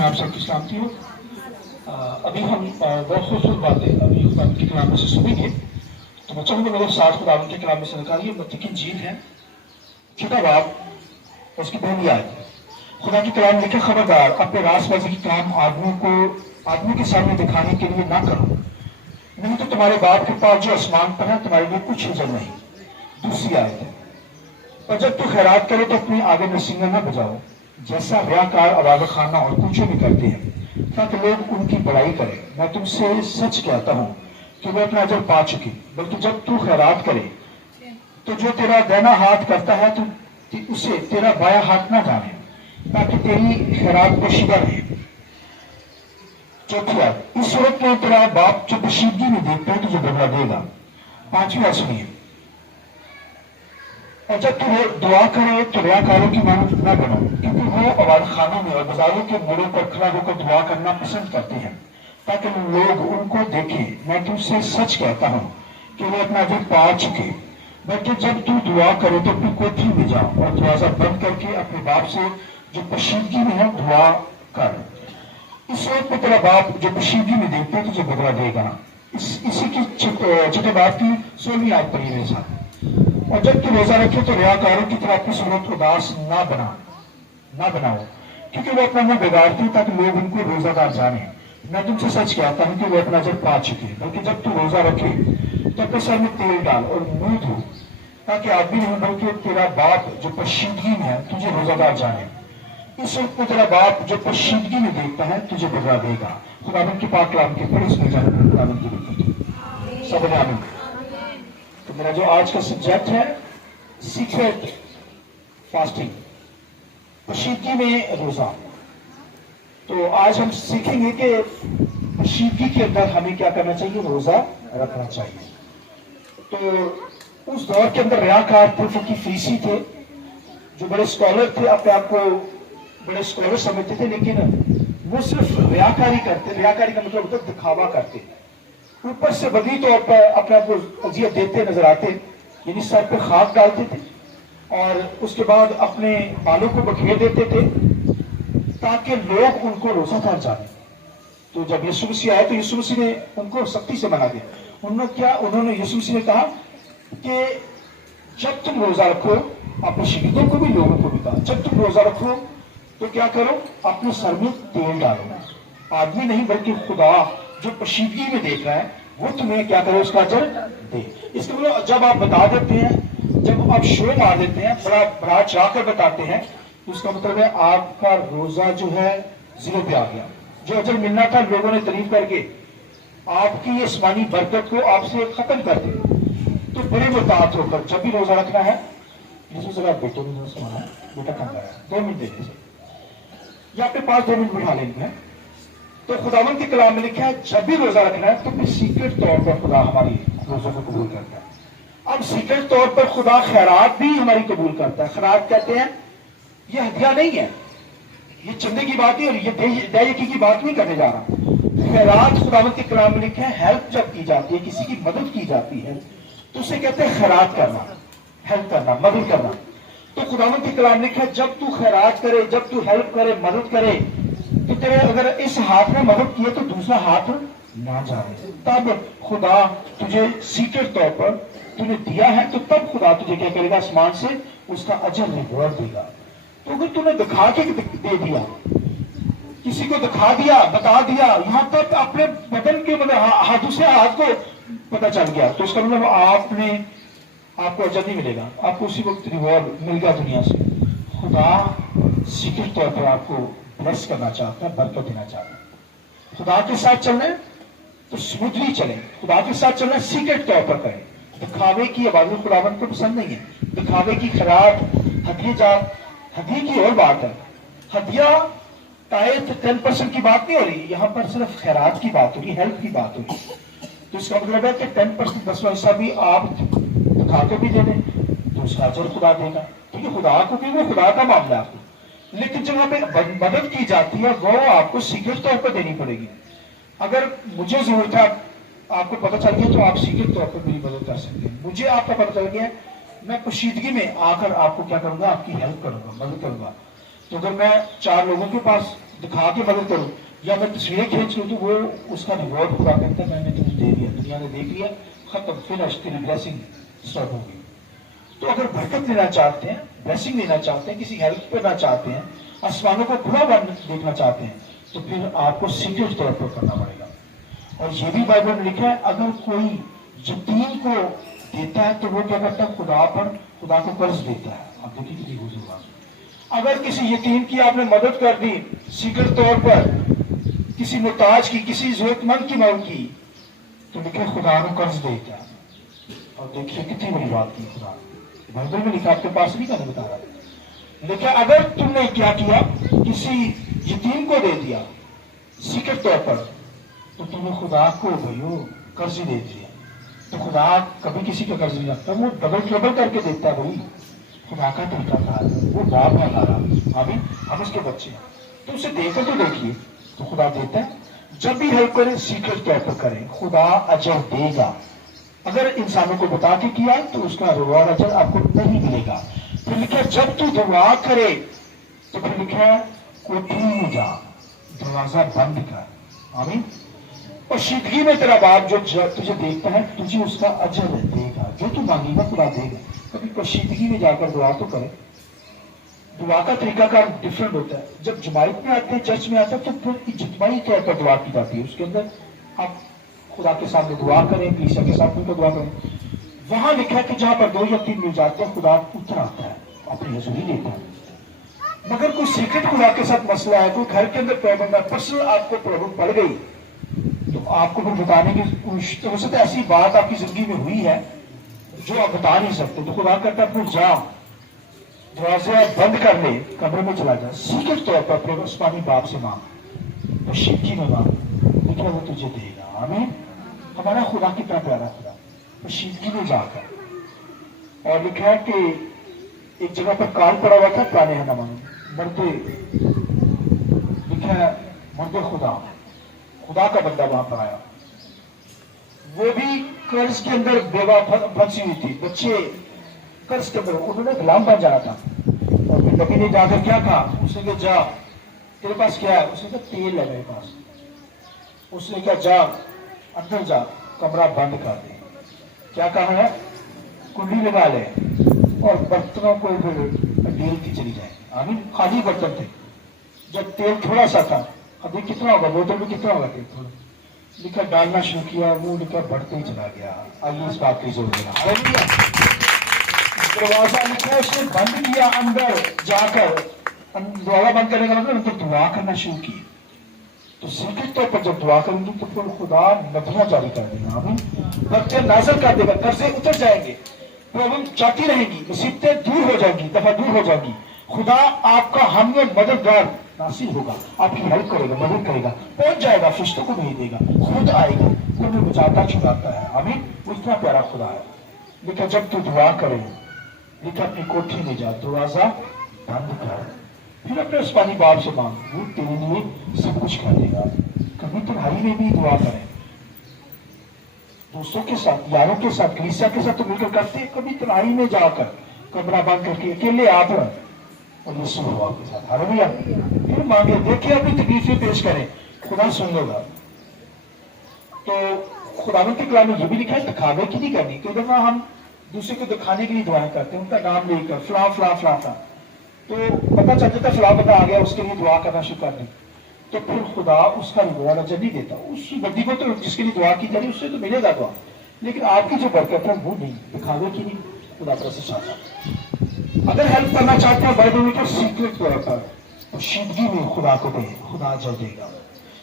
میں آپ سب کی سلامتی ہو۔ ابھی ہم بہت خوبصورت باتیں ابھی خدا کے کلام میں سے سنیں گے، تو میں چاہوں گا میرے ساتھ خدا کے کلام میں سے نکالیے متی کی انجیل ہے 6 باب اس کی پہلی آیت۔ خدا کی کلام لکھے، خبردار اپنے راز بازی کے کام آدمی کے سامنے دکھانے کے لیے نہ کرو، نہیں تو تمہارے باپ کے پاس جو آسمان پر ہے تمہارے لیے کچھ حجر نہیں۔ دوسری آیت ہے، اور جب تو خیرات کرے تو اپنے آگے میں سینہ نہ بجاؤ جیسا ریاکار عبادت خانہ اور کوچوں میں کرتے ہیں تاکہ لوگ ان کی بڑائی کریں۔ میں تم سے سچ کہتا ہوں کہ وہ اپنا اجر پا چکے۔ بلکہ جب تو خیرات کرے تو جو تیرا دہنا ہاتھ کرتا ہے تو اسے تیرا بایاں ہاتھ نہ جانے، تاکہ تیری خیرات پوشیدہ رہے۔ چوتھی بات، اس صورت میں تیرا باپ جو پوشیدگی میں دیکھتا ہے تجھے بدلہ دے گا۔ پانچویں بات سنیے، اور جب تو دعا کرے تو ریاکاروں کی مانند نہ بنو، کیونکہ وہ عبادت خانوں میں اور بازاروں کے موڑوں پر کھڑا ہو کر دعا کرنا پسند کرتے ہیں تاکہ لوگ ان کو دیکھیں۔ میں تم سے سچ کہتا ہوں کہ وہ اپنا اجر پا چکے۔ بلکہ جب تو دعا کرے تو اپنی کوٹری میں جا اور دروازہ بند کر کے اپنے باپ سے جو پوشیدگی میں ہے دعا کر۔ اس وقت میں تیرا باپ جو پوشیدگی میں دیکھتے ہیں تجھے بدلہ دے گا۔ اسی کی چھٹے باب کی 16ویں آیت پڑھی میرے ساتھ۔ اور جب تو روزہ رکھے تو ریاکاروں کی طرح اپنی صورت اداس نہ بناؤ، کیونکہ وہ اپنا منہ بگاڑتے ہیں تاکہ لوگ ان کو روزہ دار جانیں۔ میں تم سے سچ کہتا ہوں کہ وہ اپنا اجر پا چکے۔ بلکہ جب تو روزہ رکھے تو اپنے سر میں تیل ڈال اور منہ دھو، تاکہ آدمی نہیں بلکہ تیرا باپ جو پوشیدگی میں ہے تجھے روزہ دار جانے۔ اس وقت میں تیرا باپ جو پوشیدگی میں دیکھتا ہے تجھے بدلہ دے گا۔ خداوند کے پاک کلام کے پڑھ اس میں جانے خداوند کی برکت سب نے آمین۔ تو میرا جو آج کا سبجیکٹ ہے سیکریٹ فاسٹنگ، پوشیدگی میں روزہ۔ تو آج ہم سیکھیں گے کہ پوشیدگی کے اندر ہمیں کیا کرنا چاہیے، روزہ رکھنا چاہیے۔ تو اس دور کے اندر ریاکار تھے، فقی فریسی تھے، جو بڑے اسکالر تھے، اپنے آپ کو بڑے اسکالر سمجھتے تھے، لیکن وہ صرف ریاکاری کرتے۔ ریاکاری کا مطلب ہوتا ہے دکھاوا کرتے، اوپر سے بدی طور پر اپنے آپ کو اذیت دیتے نظر آتے، یعنی سر پہ خاک ڈالتے تھے اور اس کے بعد اپنے بالوں کو بکھیر دیتے تھے تاکہ لوگ ان کو روزہ دار جانیں۔ تو جب یسوع مسیح آئے تو یسوع مسیح نے ان کو سختی سے منع دیا۔ انہوں نے یسوع مسیح نے کہا کہ جب تم روزہ رکھو، اپنے شاگردوں کو بھی لوگوں کو بھی کہا، جب تم روزہ رکھو تو کیا کرو، اپنے سر میں تیل ڈالو۔ آدمی نہیں بلکہ خدا جو پوشیدگی میں دیکھ رہا ہے وہ تمہیں کیا کرے، اس کا اجر دے۔ اس کے مطلب جب آپ بتا دیتے ہیں، جب آپ شو مار دیتے ہیں، بڑا چاہ کر بتاتے ہیں، تو اس کا مطلب ہے آپ کا روزہ جو ہے زیرو پہ آ گیا۔ جو اجر ملنا تھا لوگوں نے تعریف کر کے آپ کی جسمانی برکت کو آپ سے ختم کر دی۔ تو بڑے محتاط ہو کر جب بھی روزہ رکھنا ہے، بیٹے نے سمانا بیٹا کم کرا ہے 2 منٹ دینے سے یا اپنے پاس 2 منٹ بٹھا لیں گے۔ تو خداوند کے کلام میں لکھا ہے جب بھی روزہ رکھنا ہے تو پھر سیکرٹ طور پر خدا ہماری روزوں کو قبول کرتا ہے۔ اب سیکرٹ طور پر خدا خیرات بھی ہماری قبول کرتا ہے۔ خیرات کہتے ہیں یہ ہدیہ نہیں ہے، یہ چندے کی بات نہیں اور یہ دے یکی کی بات نہیں کرنے جا رہا۔ خیرات خداوند کے کلام میں لکھا ہے ہیلپ جب کی جاتی ہے، کسی کی مدد کی جاتی ہے تو اسے کہتے ہیں خیرات کرنا، ہیلپ کرنا، مدد کرنا۔ تو خداوند کے کلام میں لکھا ہے جب تو خیرات کرے، جب تو ہیلپ کرے، مدد کرے، تو تیرے اگر اس ہاتھ میں مدد کیے تو دوسرا ہاتھ نہ جائے۔ تب خدا تجھے سیکرٹ طور پر تو نے دیا ہے، تو تب خدا تجھے کیا کرے گا، آسمان سے اس کا اجر ریوارڈ دے گا۔ تو اگر تو نے دکھا کے دے دیا، کسی کو دکھا دیا، بتا دیا، یہاں تک اپنے بدن کے مطلب دوسرے ہاتھ کو پتہ چل گیا، تو اس کا مطلب آپ کو اجر نہیں ملے گا، آپ کو اسی وقت ریوارڈ مل گیا دنیا سے۔ خدا سیکرٹ طور پر آپ کو بلیس کرنا چاہتا ہے، برکت دینا چاہتا ہے۔ خدا کے ساتھ چلنا ہے تو سموتھلی چلیں، خدا کے ساتھ چلنا سیکرٹ طور پر کریں۔ دکھاوے کی عبادت خداوند کو پسند نہیں ہے، دکھاوے کی خیرات، ہدیے کی اور بات ہے۔ ہدیہ تائید 10% کی بات نہیں ہو رہی، یہاں پر صرف خیرات کی بات ہوگی، ہیلپ کی بات ہوگی۔ تو اس کا مطلب ہے کہ 10% 10واں حصہ بھی آپ دکھا کے بھی دے دیں تو اس کا اجر خدا دے گا، کیونکہ خدا کو بھی وہ خدا کا معاملہ ہے۔ لیکن جب وہاں پہ مدد کی جاتی ہے وہ آپ کو سیکرٹ طور پر دینی پڑے گی۔ اگر مجھے ضرورت ہے، آپ کو پتہ چل گیا تو آپ سیکرٹ طور پر میری مدد کر سکتے ہیں۔ مجھے آپ کا پتہ چل گیا، میں پوشیدگی میں آ کر آپ کو کیا کروں گا، آپ کی ہیلپ کروں گا، مدد کروں گا۔ تو اگر میں 4 لوگوں کے پاس دکھا کے مدد کروں یا میں تصویریں کھینچ لوں تو وہ اس کا ریوارڈ خدا کہتا ہے میں نے تمہیں دے دیا, دنیا نے دیکھ لیا, ختم, فنش, تیری بلیسنگ اسٹارٹ ہوگی. تو اگر برکت لینا چاہتے ہیں, بلیسنگ لینا چاہتے ہیں, کسی ہیلپ کرنا چاہتے ہیں, آسمانوں کو کھلا بند دیکھنا چاہتے ہیں, تو پھر آپ کو سیکرٹ طور پر کرنا پڑے گا. اور یہ بھی بائبل میں لکھا ہے اگر کوئی یتیم کو دیتا ہے تو وہ کیا کرتا ہے, خدا کو قرض دیتا ہے. آپ دیکھیں کتنی حضور بات. اگر کسی یتیم کی آپ نے مدد کر دی سیکرٹ طور پر, کسی محتاج کی, کسی ضرورت مند کی مدد کی, تو لکھے خدا کو قرض دیتا ہے. اور دیکھیے کتنی بڑی بات کی خدا, بائبل میں لکھا, آپ کے پاس نہیں کرنے بتا رہا. لیکن اگر تم نے کیا کیا, کسی یتیم کو دے دیا سیکرٹ طور پر, تو تم نے خدا کو بھائیو قرض ہی دے دیا. تو خدا کبھی کسی کا قرض نہیں رکھتا, وہ ڈبل ٹربل کر کے دیتا ہے. بھائی خدا کا طریقہ کار ہے, وہ باپ نہ لا رہا, ابھی ہم اس کے بچے ہیں, تو اسے دے کر تو دیکھیے, تو خدا دیتا ہے. جب بھی ہیلپ کریں سیکرٹ طور پر کریں, خدا اجر دے گا. اگر انسانوں کو بتا کے کیا تو اس کا ریوارڈ اجر آپ کو نہیں ملے گا. پھر لکھا جب تو دعا کرے تو پھر لکھا کوٹھی میں جا, دروازہ بند کر. آمین. اور شیدگی میں تیرا باپ جو تجھے دیکھتا ہے تجھے اس کا اجر دے گا. جو تو مانگے گا خدا دے گا. کبھی کشیدگی میں جا کر دعا تو کرے. دعا کا طریقہ کار ڈفرنٹ ہوتا ہے. جب جماعت میں آتے ہیں, چرچ میں آتے ہیں, تو پھر اجتماعی طور پر دعا کی جاتی ہے. اس کے اندر آپ خدا کے سامنے دعا کریں, کلیسیا کے ساتھ مل کر دعا کریں. وہاں لکھا ہے کہ جہاں پر 2 یا 3 مل جاتے ہیں خدا اتر آتا ہے, اپنی حضوری لیتا ہے. مگر کوئی سیکرٹ خدا کے ساتھ مسئلہ ہے, کوئی گھر کے اندر پرابلم ہے, پرسنل آپ کو پرابلم پڑ گئی, تو آپ کو پھر بتانے کی کوشش, ہو سکتا ہے ایسی بات آپ کی زندگی میں ہوئی ہے جو آپ بتا نہیں سکتے, تو خدا کرتا ہے پھر جا, دروازے بند کر لے, کمرے میں چلا جا, سیکرٹ طور پر اپنے آسمانی باپ سے مانگ, تو شیدگی میں مانگ, لیکن وہ تجھے دے گا. آمین. ہمارا خدا کتنا پیارا خدا, تو شیدگی میں جا کر. اور لکھا ہے کہ ایک جگہ پر کال پڑا ہوا تھا پرانے ہنما میں, مردے, لکھا ہے مردے خدا کا بندہ وہاں پر آیا. وہ بھی قرض کے اندر بیوہ پھنسی ہوئی تھی, بچے قرض کے اندر, انہوں نے غلام بن جانا تھا. اور پھر نبی نے جا کر کیا کہا, اس نے کہا جا, تیرے پاس کیا ہے, اس نے کہا تیل ہے میرے پاس. اس نے کہا جا اندر جا, کمرہ بند کر دے. کیا کہا ہے, کنڈی لگا لے اور برتنوں کو پھر ڈیلتی چلی جائے. آمین. خالی برتن تھے, جب تیل تھوڑا سا تھا, ابھی کتنا ہوگا بوتل میں, کتنا ہوگا تیل, تھوڑا لکھا ڈالنا شروع کیا, وہ لکھا بڑھتے ہی چلا گیا. آئیے اس بات کی زور دینا. دروازہ لکھا اس نے بند کیا, اندر جا کر دروازہ بند کرنے کا مطلب اندر دعا کرنا شروع کی. تو سیکرٹ طور پر جب دعا کریں گی تو پھر خدا نبیاں جاری کر دے گا. آمین. برکتیں نازل کر دے گا, قرضے اتر جائیں گے, پرابلم جاتی رہیں گی, مصیبتیں دور ہو جائیں گی, دفعہ دور ہو جائیں گی. خدا آپ کا حامی اور مددگار ناصر ہوگا, آپ کی ہیلپ کرے گا, مدد کرے گا, پہنچ جائے گا, فرشتوں کو بھیج دے گا, خود آئے گا, خود میں بچاتا چھڑاتا ہے. آمین. وہ اتنا پیارا خدا ہے. لیکن جب تو دعا کرے, لیکن اپنی کوٹھی میں جا, دروازہ بند کر, پھر اپنے آسمانی باپ سے مانگ, وہ تیرے لیے سب کچھ کر دے گا. کبھی تنہائی میں بھی دعا کریں, دوستوں کے ساتھ, یاروں کے ساتھ, کلیسیا کے ساتھ تو مل کر کرتے ہیں, کبھی تنہائی میں جا کر کمرہ بند کر کے اکیلے آپ اور یسوع ہوا آپ کے ساتھ. ہاللیلویا. پھر مانگے, دیکھیں اپنی تکلیفیں پیش کریں, خدا سن لے گا. تو خداوند کے کلام میں یہ بھی لکھا ہے دکھاوے کی نہیں کرنی. کئی دفعہ ہم دوسرے کو دکھانے کے لیے دعائیں کرتے ہیں, ان کا نام لے کر فلاں فلاں فلاں فلاں, تو پتہ چل جاتا ہے فلاں بندہ آ گیا, اس کے لیے دعا کرنا شروع کر دی, تو پھر خدا اس کا ریوارڈ اجر نہیں دیتا. اس بندی کو تو جس کے لیے دعا کی جا رہی ہے اس سے تو ملے گا دعا, لیکن آپ کی جو برکت ہے وہ نہیں, دکھاوے کی نہیں, خدا پر سے چاہتا. اگر ہیلپ کرنا چاہتے ہیں بڑے بڑے تو سیکرٹ طور پر اور شیدگی میں خدا کو دے, خدا اجر دے گا.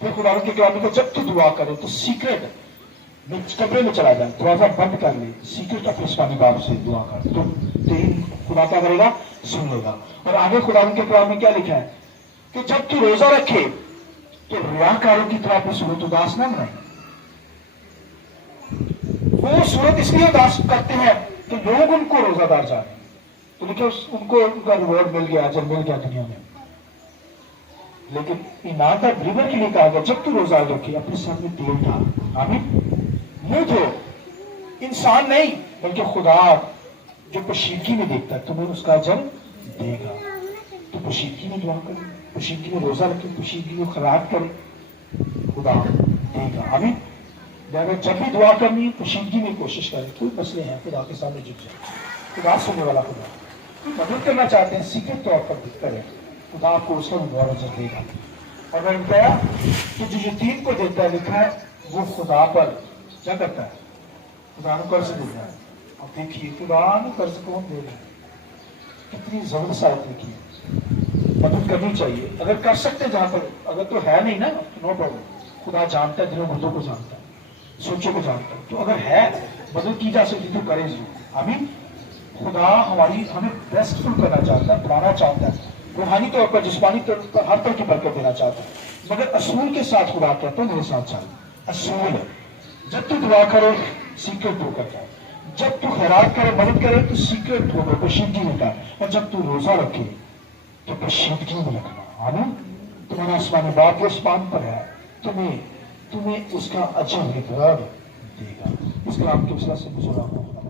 پھر خدا کے کلام میں جب تو دعا کرے تو سیکرٹ میں کمرے میں چلا جائے, دروازہ بند کر لے, سیکرٹ اپنے آسمانی باپ سے دعا کر, تو خدا کیا کرے گا, سن لے گا. اور آگے خدا کے کلام میں کیا لکھا ہے کہ جب تو روزہ رکھے تو ریاکاروں کی طرح اپنی صورت اداس نہ بنائے. وہ صورت اس لیے اداس کرتے ہیں کہ لوگ ان کو روزہ دار جانے, تو لکھے ان کو ان کا ریوارڈ مل گیا, اجر مل گیا دنیا میں. لیکن ایماندار بلیور کے لیے کہا گیا جب تو روزہ رکھے اپنے سر میں تیل ڈال. آمین. منہ دھو, انسان نہیں بلکہ خدا جو پشیدگی میں دیکھتا ہے تمہیں اس کا اجر دے گا. تو پشیدگی میں دعا کریں, کشیدگی میں روزہ رکھے، کشیدگی کو خیرات کرے، خدا دے گا۔ آمین۔ لہٰذا جب بھی دعا کرنی ہے کشیدگی میں کوشش کریں، کوئی مسئلے ہیں خدا کے سامنے جھک جائیں، خدا سننے والا خدا، کوئی مدد کرنا چاہتے ہیں سیکرٹ طور پر کریں، خدا آپ کو اس کا بھی بہت اجر دے گا۔ اور میں نے کہا کہ جو یتیم کو دیتا ہے، لکھا ہے وہ خدا پر کیا کرتا ہے، خدا نے قرض دیتا ہے۔ اب دیکھیے خدا نے قرض کون دے رہا ہے، کتنی زبردست آیت لکھی ہے۔ مدد کرنی چاہیے اگر کر سکتے جہاں پر، اگر تو ہے نہیں نا نو پرابلم، خدا جانتا ہے دلوں مردوں کو جانتا ہے، سوچوں کو جانتا ہے، تو اگر ہے مدد کی جا سکتی تو کریں ضرور۔ آمین۔ خدا ہمیں بیسٹ فل کرنا چاہتا ہے، بنانا چاہتا ہے، روحانی طور پر جسمانی طور پر ہر طرح کی برکت دینا چاہتا ہے، مگر اصول کے ساتھ خدا کہتا ہے میرے ساتھ چاہیے۔ اصول ہے جب تو دعا کرے سیکرٹ ہو کر جائے، جب تو خیرات کرے مدد کرے تو سیکرٹ ہو کر کشیدگی میں کر، اور جب تو روزہ رکھے تو کشیدگی میں رکھنا۔ آمین۔ تمہارا آسمانی باپ اس پان پر ہے، تمہیں اس کا اجر دے گا۔ اس کلام کے وسیلہ سے بزرگ